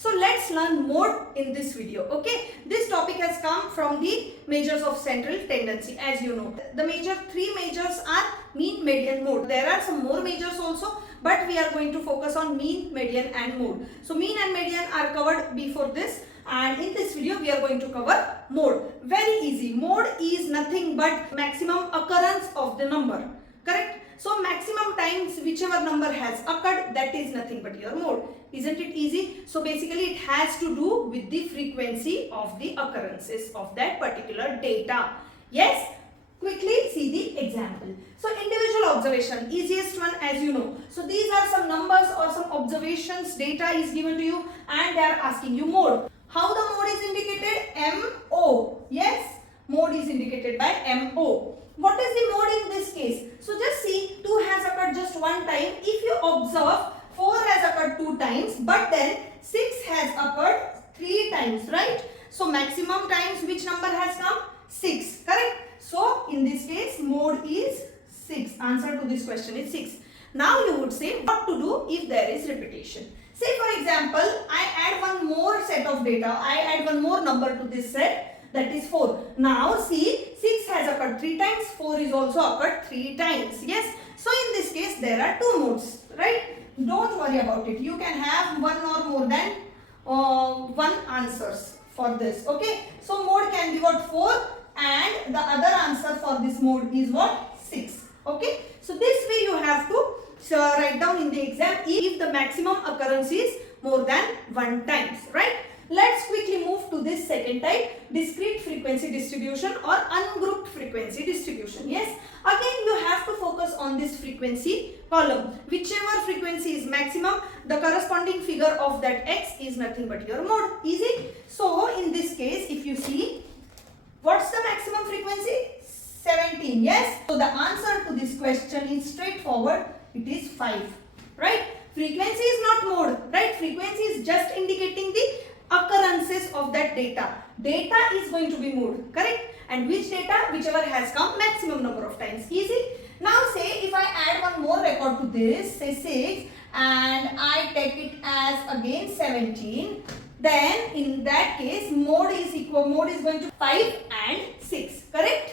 So let's learn more in this video. Okay, this topic has come from the measures of central tendency. As you know, the three measures are mean, median, mode. There are some more measures also, but we are going to focus on mean, median and mode. So mean and median are covered before this, and in this video we are going to cover mode. Very easy. Mode is nothing but maximum occurrence of the number. Correct? So maximum times whichever number has occurred, that is nothing but your mode. Isn't it easy? So basically it has to do with the frequency of the occurrences of that particular data. Yes? Quickly see the example. So individual observation, easiest one as you know. So these are some numbers or some observations, data is given to you and they are asking you mode. How the mode is indicated? MO. Yes? Mode is indicated by MO. What is the mode in this case? So just see, 2 has occurred just one time. If you observe, 4 has occurred 2 times, but then 6 has occurred 3 times, right? So maximum times which number has come? 6, correct? So in this case, mode is 6. Answer to this question is 6. Now you would say what to do if there is repetition. Say for example, I add one more set of data. I add one more number to this set. That is 4. Now see, 6 has occurred 3 times, 4 is also occurred 3 times. Yes. So in this case there are 2 modes, right? Don't worry about it. You can have one or more than one answers for this. Okay. So mode can be what? 4, and the other answer for this mode is what? 6. Okay. So this way you have to write down in the exam if the maximum occurrence is more than 1 times, right? Let's quickly move to this second type, discrete frequency distribution or ungrouped frequency distribution. Yes, again you have to focus on this frequency column. Whichever frequency is maximum, the corresponding figure of that x is nothing but your mode. Easy. So in this case, if you see, what's the maximum frequency? 17. Yes. So the answer to this question is straightforward. It is 5. Right? Frequency is not mode. Right? Frequency is just indicating the occurrences of that data. Data is going to be mode, correct? And which data? Whichever has come maximum number of times. Easy. Now say if I add one more record to this, say 6, and I take it as again 17, then in that case mode is going to 5 and 6, correct?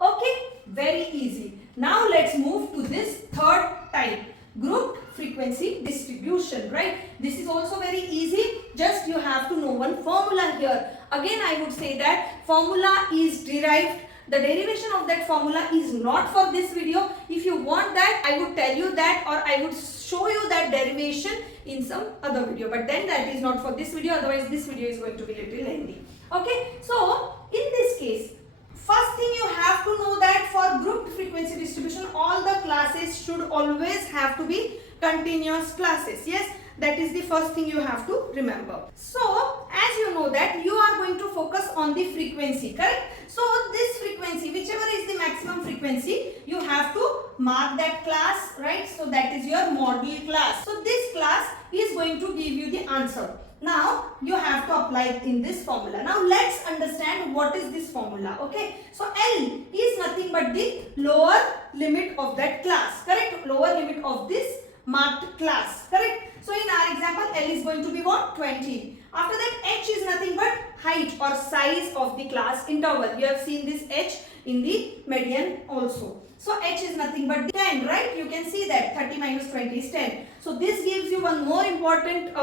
Okay, very easy. Now let's move to this third type, grouped frequency distribution, right? This is also very easy. Just you have to know one formula here. Again, I would say that formula is derived. The derivation of that formula is not for this video. If you want that, I would tell you that, or I would show you that derivation in some other video. But then that is not for this video. Otherwise, this video is going to be a little lengthy. Okay. So, in this case, first thing you have to know that for grouped frequency distribution, all the classes should always have to be continuous classes. Yes, that is the first thing you have to remember. So, as you know that you are going to focus on the frequency, correct? So, this frequency, whichever is the maximum frequency, you have to mark that class, right? So, that is your model class. So, this class is going to give you the answer. Now, you have to apply it in this formula. Now, let's understand what is this formula, okay? So, L is nothing but the lower limit of that class, correct? Lower limit of this marked class, correct? So, in our example, L is going to be what? 20. After that, H is nothing but height or size of the class interval. You have seen this H in the median also. So, H is nothing but 10, right? You can see that 30 minus 20 is 10. So, this gives you one more important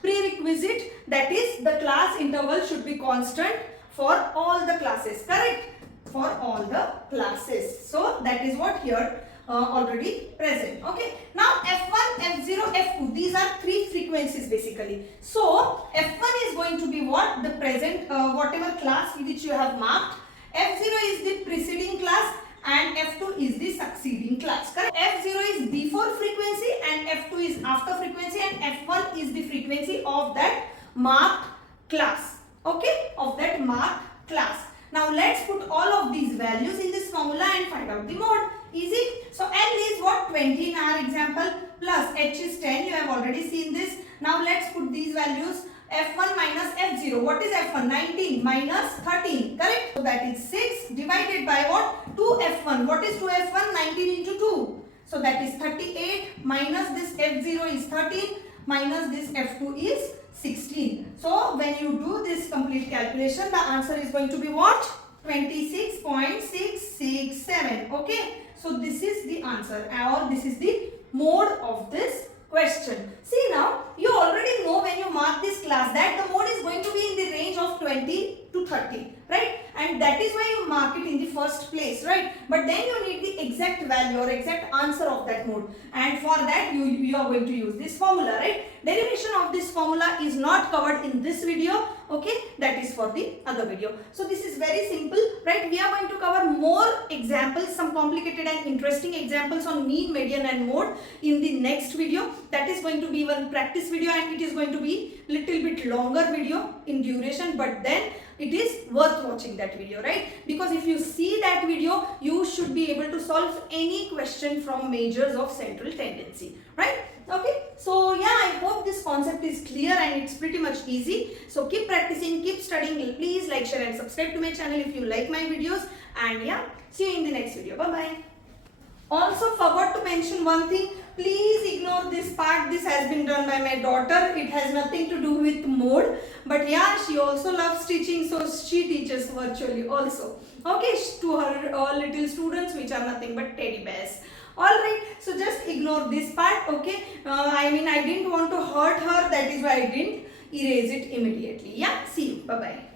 prerequisite, that is the class interval should be constant for all the classes, correct? For all the classes. So, that is what here already present. Okay. Now F1, F0, F2. These are 3 frequencies basically. So F1 is going to be what? The present whatever class which you have marked. F0 is the preceding class and F2 is the succeeding class. Correct? F0 is before frequency and F2 is after frequency, and F1 is the frequency of that marked class. Okay? Of that marked class. Now let's put all of these values in this formula and find out the mode. Easy. So L is what? 20 in our example, plus H is 10. You have already seen this. Now let's put these values. F1 minus F0. What is F1? 19 minus 13. Correct? So that is 6 divided by what? 2F1. What is 2F1? 19 into 2. So that is 38 minus this F0 is 13 minus this F2 is 16. So when you do this complete calculation, the answer is going to be what? 26.667. Okay. So this is the answer, or this is the mode of this question. See, now you already know when you mark this class that the mode is going to be in the range of 20 to 30, right? And that is why you mark it in the first place, right? But then you need the exact value or exact answer of that mode, and for that you are going to use this formula, right? Derivation of this formula is not covered in this video, okay? That is for the other video. So this is very simple, right? We are going to cover more examples, some complicated and interesting examples on mean, median and mode in the next video. That is going to be one practice video, and it is going to be little bit longer video in duration, but then it is worth watching that video, right? Because if you see that video, you should be able to solve any question from measures of central tendency, right? Okay, so yeah, I hope this concept is clear and it's pretty much easy. So keep practicing, keep studying. Please like, share and subscribe to my channel if you like my videos, and yeah, see you in the next video. Bye bye. Also forgot to mention one thing, please ignore this part. This has been done by my daughter. It has nothing to do with mode, but yeah, she also loves teaching, so she teaches virtually also, okay, to her little students, which are nothing but teddy bears. Alright, so just ignore this part, okay? I mean, I didn't want to hurt her, that is why I didn't erase it immediately. Yeah, see you. Bye bye.